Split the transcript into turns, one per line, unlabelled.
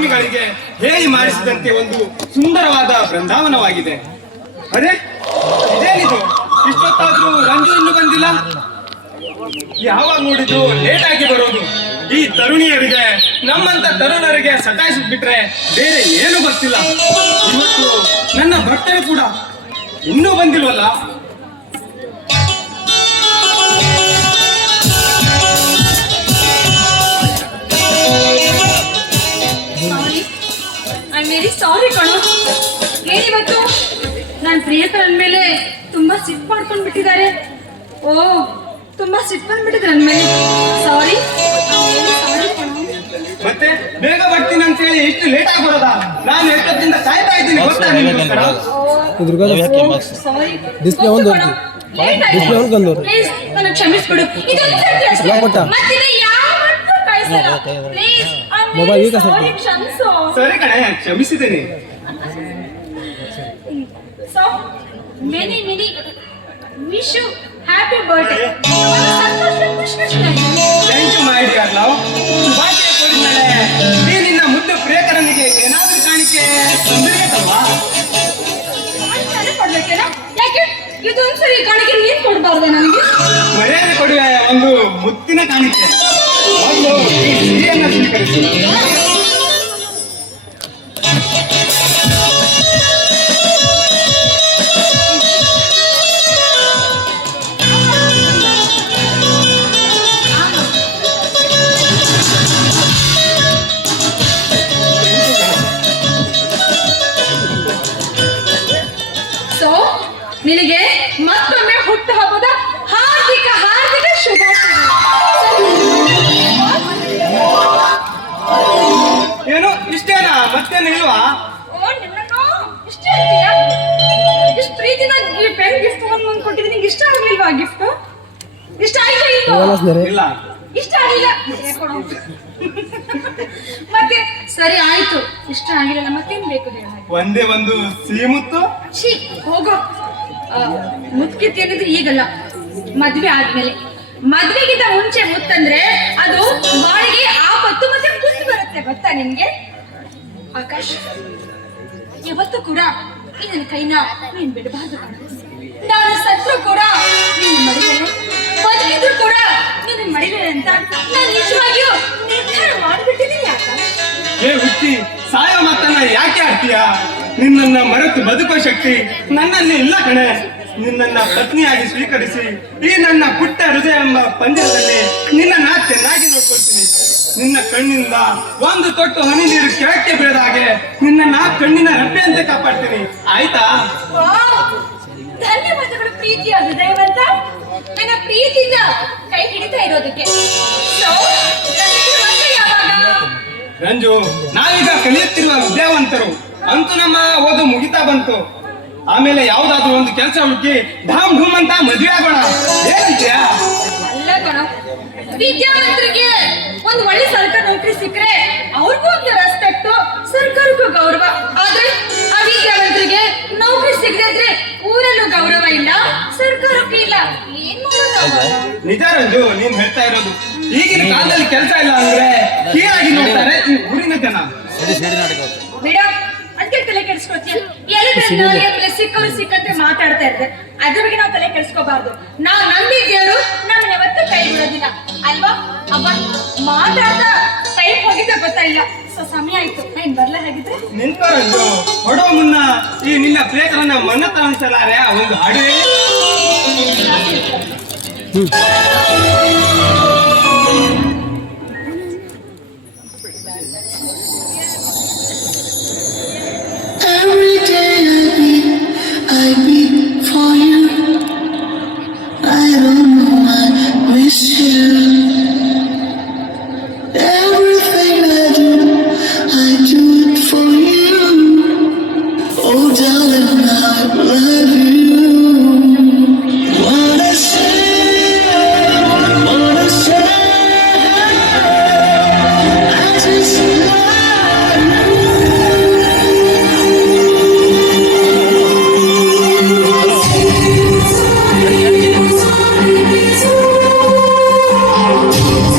ಪ್ರೇಮಿಗಳಿಗೆ ಹೇಳಿ ಮಾಡಿಸಿದಂತೆ ಒಂದು ಸುಂದರವಾದ ಬೃಂದಾವನವಾಗಿದೆ ಅದೇ ಇದೇನಿದು? ಇಷ್ಟೊತ್ತಾದ್ರೂ ರಂಜು ಇನ್ನು ಬಂದಿಲ್ಲ? ಯಾವಾಗ ನೋಡಿದ್ರು ಲೇಟ್ ಆಗಿ ಬರೋದು. ಈ ತರುಣಿಯರಿಗೆ, ನಮ್ಮಂತ ತರುಣರಿಗೆ ಸತಾಯಿಸ್ಬಿಟ್ರೆ ಬೇರೆ ಏನು ಬರ್ತಿಲ್ಲ. ಇವತ್ತು ನನ್ನ ಬರ್ತಡೇ ಕೂಡ ಇನ್ನೂ ಬಂದಿಲ್ವಲ್ಲ?
ವೆರಿ ಸಾರಿ ಕಣೋ. ಏನಿವತ್ತು ನನ್ನ ಪ್ರಿಯಕರ ಮೇಲೆ ತುಂಬಾ ಸಿಟ್ ಮಾಡ್ಕೊಂಡ್ ಬಿಟ್ಟಿದ್ದಾರೆ. ಓ ತುಂಬಾ ಸಿಟ್ ಬಂದ್ಬಿಟ್ಟಿದ್ರು ನನ್ನ ಮೇಲೆ ಸಾರಿ
ಮತ್ತೆ ಬೇಗ ಬರ್ತೀನಿ ಅಂತ ಹೇಳಿ ಇಷ್ಟು ಲೇಟ್ ಆಗಿ ಬರೋದಾ? ನಾನು ಎಷ್ಟೊತ್ತಿಂದ ಕಾಯ್ತಾ ಇದ್ದೀನಿ ಗೊತ್ತಾ
ನಿಮಗೆ?
ಡಿಸ್ಪ್ಲೇ ಒಂದು. Display ಒಂದು ಬಂದು
ಪ್ಲೀಸ್ ನನಗೆ ಕ್ಷಮಿಸ್ಬಿಡು. ಇದೊಂದು ಸರ್ತಿ ಅಷ್ಟೇ? ಮತ್ತಿನ್ನು ಯಾವತ್ತೂ ಕಳ್ಸಲ್ಲ ಪ್ಲೀಸ್
Mobile ಈಗ
ಸರಿ.
ಕಣೆ ಕ್ಷಮಿಸಿದ್ದೀನಿ?
So many many wish you happy birthday
thank you my dear love ಶುಭಾಶಯ ಕೋರಿದ್ಮೇಲೆ ನೀ ನಿನ್ನ ಮುದ್ದು ಪ್ರಿಯಕರನಿಗೆ ಏನಾದರೂ ಕಾಣಿಕೆ ತಂದಿರ್ಬೇಕಲ್ವಾ?
ಕೊಡ್ಬೇಕೇನ? ಯಾಕೆ? ಇದೊಂದ್ಸರಿ ಕಾಣಿಕೆ ನೀನ್ ಕೊಡ್ಬಾರ್ದ ನನಗೆ?
ಮರ್ಯಾದೆ ಕೊಡುವ ಒಂದು ಮುತ್ತಿನ ಕಾಣಿಕೆ.
ಮತ್ತೊಮ್ಮೆ ಹುಟ್ಟು ಹಬ್ಬದ ಹಾರ್ದಿಕ ಹಾರ್ದಿಕ ಶುಭಾಶಯಗಳು.
ಏನು ಇಷ್ಟೇನಾ? ಮತ್ತೇನು ಇಲ್ವಾ?
ಓ ಪ್ರೀತಿ ಇಷ್ಟ ಇಷ್ಟು ಪ್ರೀತಿನ ಪೆನ್ ಗಿಫ್ಟ್ ಒಂದು ಕೊಟ್ಟಿದ್ದೀನಿ. ನಿಂಗೆ ಇಷ್ಟ ಆಗ್ಲಿಲ್ವಾ ಗಿಫ್ಟ್? ಇಷ್ಟ ಆಯ್ತಾ
ಇಲ್ಲ
ಇಷ್ಟ ಆಗಿಲ್ಲ? ಮತ್ತೆ ಸರಿ ಆಯ್ತು. ಇಷ್ಟ ಆಗಿಲ್ಲ. ಮತ್ತೇನ್ ಬೇಕು ಹೇಳ
ಒಂದೇ ಒಂದು ಸೀಮುತ್ತು? ಮುತ್ತು
ಹೋಗೋ. ಮುತ್ಕಿತ್ ಏನಿದ್ರೆ ಈಗಲ್ಲ. ಮದ್ವೆ ಆದ್ಮೇಲೆ. ಮದ್ವೆಗಿಂತ ಮುಂಚೆ ಮುತ್ತಂದ್ರೆ ಅದು ಬಾಳಿಗೆ ಆಪತ್ತು ಮತ್ತೆ ಖುಷಿ ಬರುತ್ತೆ ಗೊತ್ತಾ ನಿನ್ಗೆ ಆಕಾಶ್. ಇವತ್ತು ಕೂಡ ನಿನ್ನ ಕೈನ ನೀನ್ ಬಿಡಬಾರ್ದು. ನಾನು ಸತ್ರು ಕೂಡ ನೀನ್ ಮಡಿಲೇನು. ಬದುಕಿದ್ರು ಕೂಡ ನೀನ್ ಮಡಿಲೇನೆ ಅಂತ ನಾನು ನಿಜವಾಗಿಯೂ ನಿರ್ಧಾರ ಮಾಡಿಬಿಟ್ಟಿದ್ದೀನಿ ಆಕಾಶ್.
ಯಾಕೆ ಆಡ್ತೀಯ ನಿನ್ನನ್ನ ಮರೆತು ಬದುಕೋ ಶಕ್ತಿ ನನ್ನಲ್ಲಿ ಇಲ್ಲ ಕಣೆ. ನಿನ್ನನ್ನ ಪತ್ನಿಯಾಗಿ ಸ್ವೀಕರಿಸಿ ಈ ನನ್ನ ಪುಟ್ಟ ಹೃದಯ ಎಂಬ ಪಂದಿರ್ದಲ್ಲಿ ನಿನ್ನ ನಾ ಚೆನ್ನಾಗಿ ನೋಡ್ಕೊಳ್ತೀನಿ. ನಿನ್ನ ಕಣ್ಣಿಂದ ಒಂದು ತೊಟ್ಟು ಹನಿ ನೀರು ಕೆಳಕ್ಕೆ ಬೀಳದಾಗೆ ಹಾಗೆ ನಾ ಕಣ್ಣಿನ ರೆಪ್ಪೆಯಂತೆ ಕಾಪಾಡ್ತೀನಿ. ಆಯ್ತಾ!
ಧನ್ಯವಾದಗಳು ಪ್ರೀತಿಯ ಹೃದಯವಂತ. ನನ್ನ ಪ್ರೀತಿಯಿಂದ ಕೈ ಹಿಡಿತಾ ಇರೋದಕ್ಕೆ.
ರಂಜು ನಾವೀಗ ಕಲಿಯುತ್ತಿರುವ ವಿದ್ಯಾವಂತರು ಅಂತೂ ನಮ್ಮ ಓದು ಮುಗಿತಾ ಬಂತು. ಆಮೇಲೆ ಯಾವ್ದಾದ್ರು ಒಂದು ಕೆಲಸ ಹುಡುಕಿ ಧಾಮ್ ಧೂಮ್ ಅಂತ ಮದುವೆ ಆಗೋಣ. ಏನಂತೀಯ?
ಅಲ್ಲ ಕಣೋ ವಿದ್ಯಾವಂತರಿಗೆ ಒಂದು ಒಳ್ಳೆ ಸರ್ಕಾರ ನೌಕರಿ ಸಿಕ್ಕರೆ ಅವ್ರಿಗೂ ಒಂದು ರೆಸ್ಪೆಕ್ಟ್ ಸರ್ಕಾರಕ್ಕೂ ಗೌರವ. ಆದ್ರೆ ಅವಿದ್ಯಾವಂತರಿಗೆ ನೌಕರಿ ಸಿಗದಿದ್ರೆ ಊರಲ್ಲೂ ಗೌರವ ಇಲ್ಲ ಸರ್ಕಾರಕ್ಕೂ ಇಲ್ಲ. ಏನ್ ಮಾಡೋದು?
ನಿಜ ರಂಜು ನೀನ್ ಹೇಳ್ತಾ ಇರೋದು. ಈಗಿನ ಕಾಲದಲ್ಲಿ ಕೆಲಸ ಇಲ್ಲ ಅಂದ್ರೆ ಹೀಗಾಗಿ ನೋಡ್ತಾರೆ ಈ ಊರಿನ ಜನ.
ಅದಕ್ಕೆ ತಲೆ ಕೆಡಿಸ್ಕೊತೀಯ? ಆಮೇಲೆ ಸಿಕ್ಕರು ಸಿಕ್ಕಂತೆ ಮಾತಾಡ್ತಾ ಇರ್ತಾರೆ ಅದ್ರ ಬಗ್ಗೆ ನಾವು ತಲೆ ಕೆಡಿಸ್ಕೋಬಾರ್ದು. ನಾವು ನಂಬಿದ್ದೇವರು ನಮ್ಮನ್ನ ಯಾವತ್ತೂ ಕೈ ಬಿಡೋದಿಲ್ಲ ಅಲ್ವಾ? ಅಬ್ಬ ಮಾತಾಡ್ತಾ ಟೈಮ್ ಹೋಗಿದ್ದೆ ಗೊತ್ತಾಯಿಲ್ಲ ಸೊ ಸಮಯ ಆಯ್ತು. ನಾನು ಬರ್ಲ ಹಾಗಿದ್ರೆ?
ನಿಂತ ರಂಜು ಹೊಡೋ ಮುನ್ನ ಈ ನಿನ್ನ ಪ್ರೇತರನ್ನ ಮನ್ನತ ಅನ್ಸಲಾರೆ ಒಂದು ಹಾಡು.